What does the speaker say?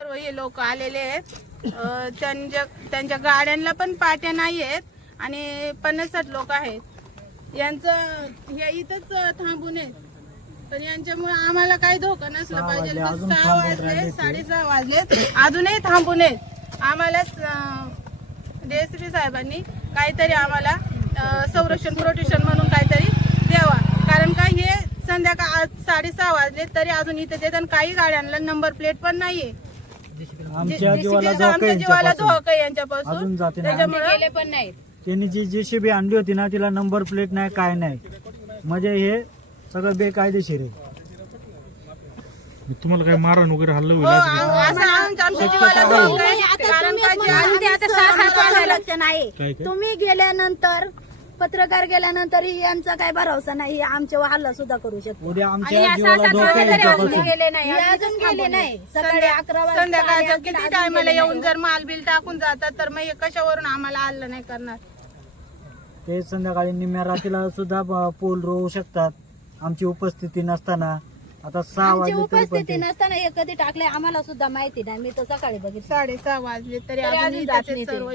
सर्व हे लोक आलेले आहेत त्यांच्या गाड्यांना पण पाट्या नाही आहेत आणि 50-60 लोक आहेत. यांचं हे इथंच थांबून आहेत. तर यांच्यामुळे आम्हाला काही धोका नसला पाहिजे. 6 वाजले 6:30 वाजले अजूनही थांबून आहेत. आम्हाला डीएसपी साहेबांनी काहीतरी आम्हाला संरक्षण प्रोटेक्शन म्हणून काहीतरी द्यावा. कारण का हे संध्याकाळ 6:30 वाजले तरी अजून इथे देतात. काही गाड्यांना नंबर प्लेट पण नाहीये. आमच्या जीवाला धोका आहे यांच्यापासून. त्याच्यामुळे पण नाही. त्यांनी जी जेसीबी आणली होती ना तिला नंबर प्लेट नाही काय नाही. म्हणजे हे सगळं बेकायदेशीर आहे. तुम्हाला काय मारण वगैरे हल्लं हो, होईल असं आमच्या जीवाला धोका आहे. कारण का नाही तुम्ही गेल्यानंतर पत्रकार गेल्यानंतर यांचा काय भरोसा नाही. आमच्यावर हल्ला सुद्धा करू शकतो. उद्या आमच्या जीवाला धोका आहे यांच्यापासून. गेले नाही. सकाळी 11 वाजता संध्याकाळच्या किती टायमाला येऊन जर माल बिल टाकून जातात तर मग हे कशावरून आम्हाला हल्ला नाही करणार. ते संध्याकाळी निम्म्या रात्रीला सुद्धा पोल रोवू शकतात आमची उपस्थिती नसताना. आता 6 आमची वाजले तरी पण उपस्थिती नसताना हे कधी टाकले आम्हाला सुद्धा माहिती नाही. मी तर सकाळी बघितलं. 6:30 वाजले तरी अजून जात नाही ते. सर्व